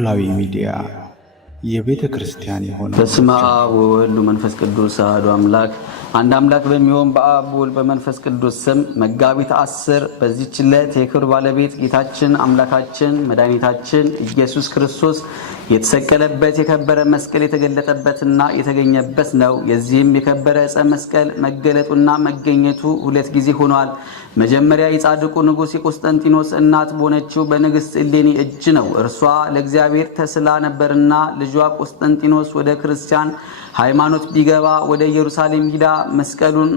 ኖላዊ ሚዲያ የቤተ ክርስቲያን የሆነ በስመ አብ ወወልድ ወመንፈስ ቅዱስ አሐዱ አምላክ አንድ አምላክ በሚሆን በአብ ወልድ በመንፈስ ቅዱስ ስም መጋቢት 10 በዚህች ዕለት የክብር ባለቤት ጌታችን አምላካችን መድኃኒታችን ኢየሱስ ክርስቶስ የተሰቀለበት የከበረ መስቀል የተገለጠበትና የተገኘበት ነው። የዚህም የከበረ ዕፀ መስቀል መገለጡና መገኘቱ ሁለት ጊዜ ሆኗል። መጀመሪያ የጻድቁ ንጉሥ የቆስጠንጢኖስ እናት በሆነችው በንግሥት እሌኒ እጅ ነው። እርሷ ለእግዚአብሔር ተስላ ነበርና ልጇ ቆስጠንጢኖስ ወደ ክርስቲያን ሃይማኖት ቢገባ ወደ ኢየሩሳሌም ሂዳ መስቀሉን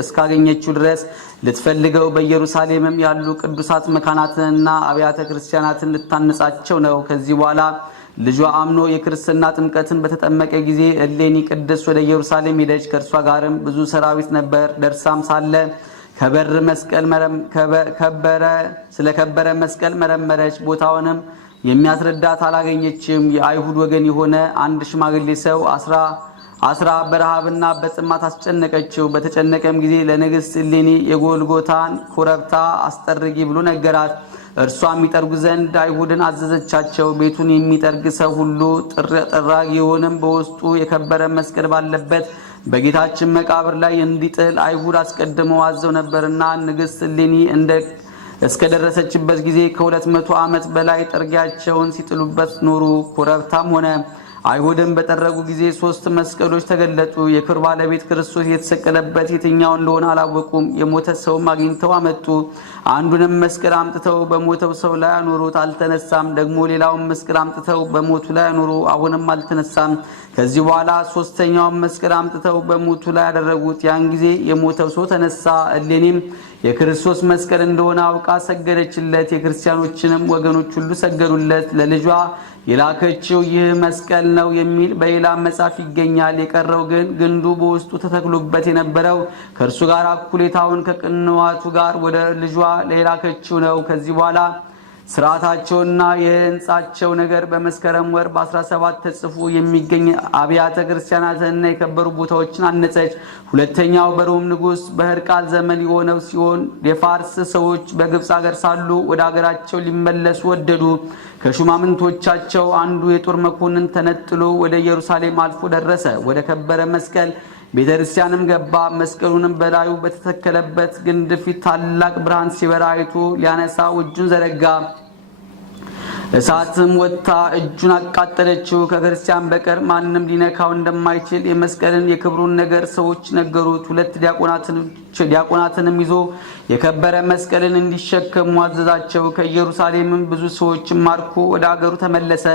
እስካገኘችው ድረስ ልትፈልገው በኢየሩሳሌምም ያሉ ቅዱሳት መካናትንና አብያተ ክርስቲያናትን ልታነጻቸው ነው። ከዚህ በኋላ ልጇ አምኖ የክርስትና ጥምቀትን በተጠመቀ ጊዜ እሌኒ ቅድስት ወደ ኢየሩሳሌም ሄደች። ከእርሷ ጋርም ብዙ ሰራዊት ነበር። ደርሳም ሳለ ስለከበረ መስቀል መረመረች። ቦታውንም የሚያስረዳት አላገኘችም። የአይሁድ ወገን የሆነ አንድ ሽማግሌ ሰው አስራ በረሃብና በጥማት አስጨነቀችው። በተጨነቀም ጊዜ ለንግሥት እሌኒ የጎልጎታን ኮረብታ አስጠርጊ ብሎ ነገራት። እርሷም ይጠርጉ ዘንድ አይሁድን አዘዘቻቸው። ቤቱን የሚጠርግ ሰው ሁሉ ጥራጊውንም በውስጡ የከበረ መስቀል ባለበት በጌታችን መቃብር ላይ እንዲጥል አይሁድ አስቀድመው አዘው ነበርና ንግሥት እሌኒ እስከደረሰችበት ጊዜ ከ200 ዓመት በላይ ጥርጊያቸውን ሲጥሉበት ኖሩ። ኮረብታም ሆነ። አይሁድም በጠረጉ ጊዜ 3 መስቀሎች ተገለጡ። የክብር ባለቤት ክርስቶስ የተሰቀለበት የትኛው እንደሆነ አላወቁም። የሞተ ሰውም አግኝተው አመጡ። አንዱንም መስቀል አምጥተው በሞተው ሰው ላይ አኖሩት፣ አልተነሳም። ደግሞ ሌላውን መስቀል አምጥተው በሞቱ ላይ አኖሩ፣ አሁንም አልተነሳም። ከዚህ በኋላ 3ኛውን መስቀል አምጥተው በሞቱ ላይ ያደረጉት፣ ያን ጊዜ የሞተው ሰው ተነሳ። እሌኒም የክርስቶስ መስቀል እንደሆነ አውቃ ሰገደችለት። የክርስቲያኖችንም ወገኖች ሁሉ ሰገዱለት። ለልጇ የላከችው ይህ መስቀል ነው የሚል በሌላ መጽሐፍ ይገኛል። የቀረው ግን ግንዱ በውስጡ ተተክሎበት የነበረው ከእርሱ ጋር እኩሌታውን ከቅንዋቱ ጋር ወደ ልጇ የላከችው ነው። ከዚህ በኋላ ስርዓታቸውና የህንጻቸው ነገር በመስከረም ወር በ17 ተጽፎ የሚገኝ አብያተ ክርስቲያናትና የከበሩ ቦታዎችን አነጸች። ሁለተኛው በሮም ንጉሥ በሕርቃል ዘመን የሆነው ሲሆን የፋርስ ሰዎች በግብፅ ሀገር ሳሉ ወደ ሀገራቸው ሊመለሱ ወደዱ። ከሹማምንቶቻቸው አንዱ የጦር መኮንን ተነጥሎ ወደ ኢየሩሳሌም አልፎ ደረሰ። ወደ ከበረ መስቀል ቤተክርስቲያንም ገባ። መስቀሉንም በላዩ በተተከለበት ግንድ ፊት ታላቅ ብርሃን ሲበራ አይቶ ሊያነሳው እጁን ዘረጋ። እሳትም ወጥታ እጁን አቃጠለችው። ከክርስቲያን በቀር ማንም ሊነካው እንደማይችል የመስቀልን የክብሩን ነገር ሰዎች ነገሩት። 2 ዲያቆናትንም ይዞ የከበረ መስቀልን እንዲሸከሙ አዘዛቸው። ከኢየሩሳሌምም ብዙ ሰዎችን ማርኮ ወደ አገሩ ተመለሰ።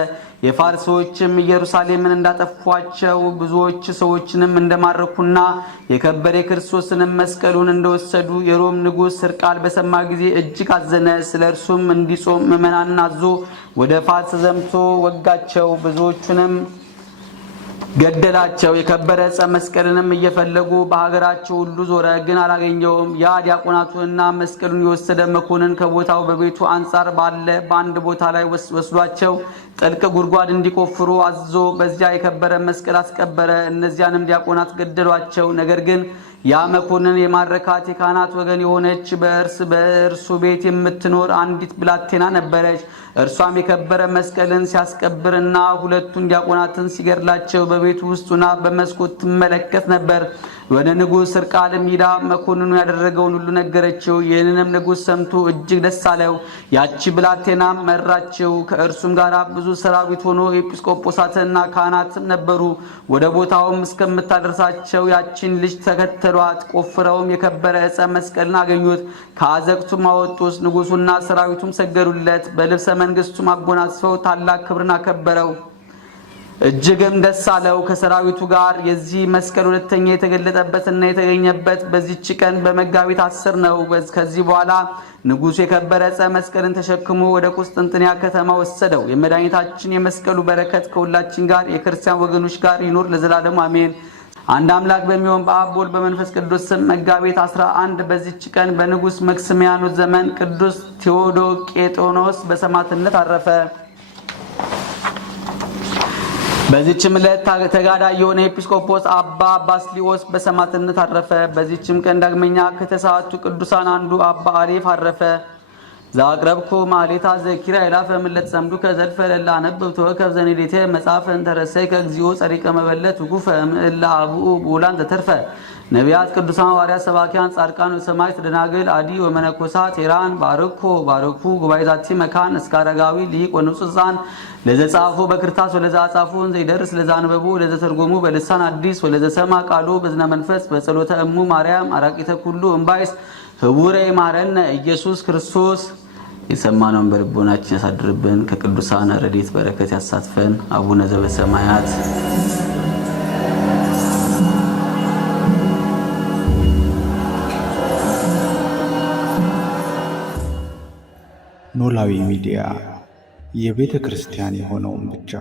የፋርስ ሰዎችም ኢየሩሳሌምን እንዳጠፏቸው ብዙዎች ሰዎችንም እንደማረኩና የከበረ የክርስቶስንም መስቀሉን እንደወሰዱ የሮም ንጉሥ ሕርቃል በሰማ ጊዜ እጅግ አዘነ። ስለ እርሱም እንዲጾም ምዕመናንን አዞ ወደ ፋርስ ዘምቶ ወጋቸው፣ ብዙዎቹንም ገደላቸው። የከበረ ዕፀ መስቀልንም እየፈለጉ በሀገራቸው ሁሉ ዞረ፣ ግን አላገኘውም። ያ ዲያቆናቱንና መስቀሉን የወሰደ መኮንን ከቦታው በቤቱ አንጻር ባለ በአንድ ቦታ ላይ ወስዷቸው ጥልቅ ጉድጓድ እንዲቆፍሩ አዞ በዚያ የከበረ መስቀል አስቀበረ። እነዚያንም ዲያቆናት ገደሏቸው። ነገር ግን ያ መኮንን የማረካት የካህናት ወገን የሆነች በእርሱ ቤት የምትኖር አንዲት ብላቴና ነበረች። እርሷም የከበረ መስቀልን ሲያስቀብርና 2ቱን ዲያቆናትን ሲገድላቸው በቤቱ ውስጡና በመስኮት ትመለከት ነበር። ወደ ንጉሥ ሕርቃልም ሂዳ መኮንኑ ያደረገውን ሁሉ ነገረችው። ይህንንም ንጉሥ ሰምቶ እጅግ ደስ አለው። ያቺ ብላቴናም መራችው። ከእርሱም ጋር ብዙ ሰራዊት ሆኖ ኤጲስቆጶሳትና ካህናትም ነበሩ። ወደ ቦታውም እስከምታደርሳቸው ያቺን ልጅ ተከተሏት። ቆፍረውም የከበረ ዕፀ መስቀልን አገኙት። ከአዘቅቱም አወጡት። ንጉሡና ሰራዊቱም ሰገዱለት። በልብሰ መንግሥቱም አጎናጽፈው ታላቅ ክብርን አከበረው። እጅግም ደስ አለው ከሰራዊቱ ጋር። የዚህ መስቀል ሁለተኛ የተገለጠበትና የተገኘበት በዚህች ቀን በመጋቢት 10 ነው። ከዚህ በኋላ ንጉሡ የከበረ ዕፀ መስቀልን ተሸክሞ ወደ ቁስጥንጥንያ ከተማ ወሰደው። የመድኃኒታችን የመስቀሉ በረከት ከሁላችን ጋር የክርስቲያን ወገኖች ጋር ይኖር ለዘላለም አሜን። አንድ አምላክ በሚሆን በአብ ወልድ በመንፈስ ቅዱስ ስም መጋቢት 11 በዚህች ቀን በንጉሥ መክስሚያኖስ ዘመን ቅዱስ ቴዎዶቄጦኖስ በሰማዕትነት አረፈ። በዚህችም ዕለት ተጋዳይ የሆነ ኤጲስቆጶስ አባ ባስልዮስ በሰማዕትነት አረፈ። በዚህችም ቀን ዳግመኛ ከተሰዓቱ ቅዱሳን አንዱ አባ አሌፍ አረፈ። ዛቅረብኩ ማሌታ ዘኪራ ይላፈ ምለት ሰምዱ ከዘልፈ ለላ ነብብቶ ከብዘኔዴቴ መጻፈን ተረሰይ ከግዚኦ ጸሪቀ መበለት ውኩፈ ምእላ አብኡ ቡላን ዘተርፈ ነቢያት ቅዱሳን ሐዋርያት ሰባኪያን ጻድቃን ወሰማዕታት ደናግል አዲ ወመነኮሳት ሄራን ባርኮ ባርኩ ጉባኤ ዛቲ መካን እስከ አረጋዊ ሊቅ ወንጹሳን ለዘጻፉ በክርታስ ወለዘአጻፉን ዘይደርስ ለዛንበቡ ለዘተርጎሙ በልሳን አዲስ ወለዘሰማ ቃሉ በዝነ መንፈስ በጸሎተ እሙ ማርያም አራቂተ ኩሉ እምባይስ ህቡረ ይማረነ ኢየሱስ ክርስቶስ። የሰማነውን በልቦናችን ያሳድርብን፣ ከቅዱሳን ረድኤት በረከት ያሳትፈን። አቡነ ዘበሰማያት ኖላዊ ሚዲያ የቤተ ክርስቲያን የሆነውን ብቻ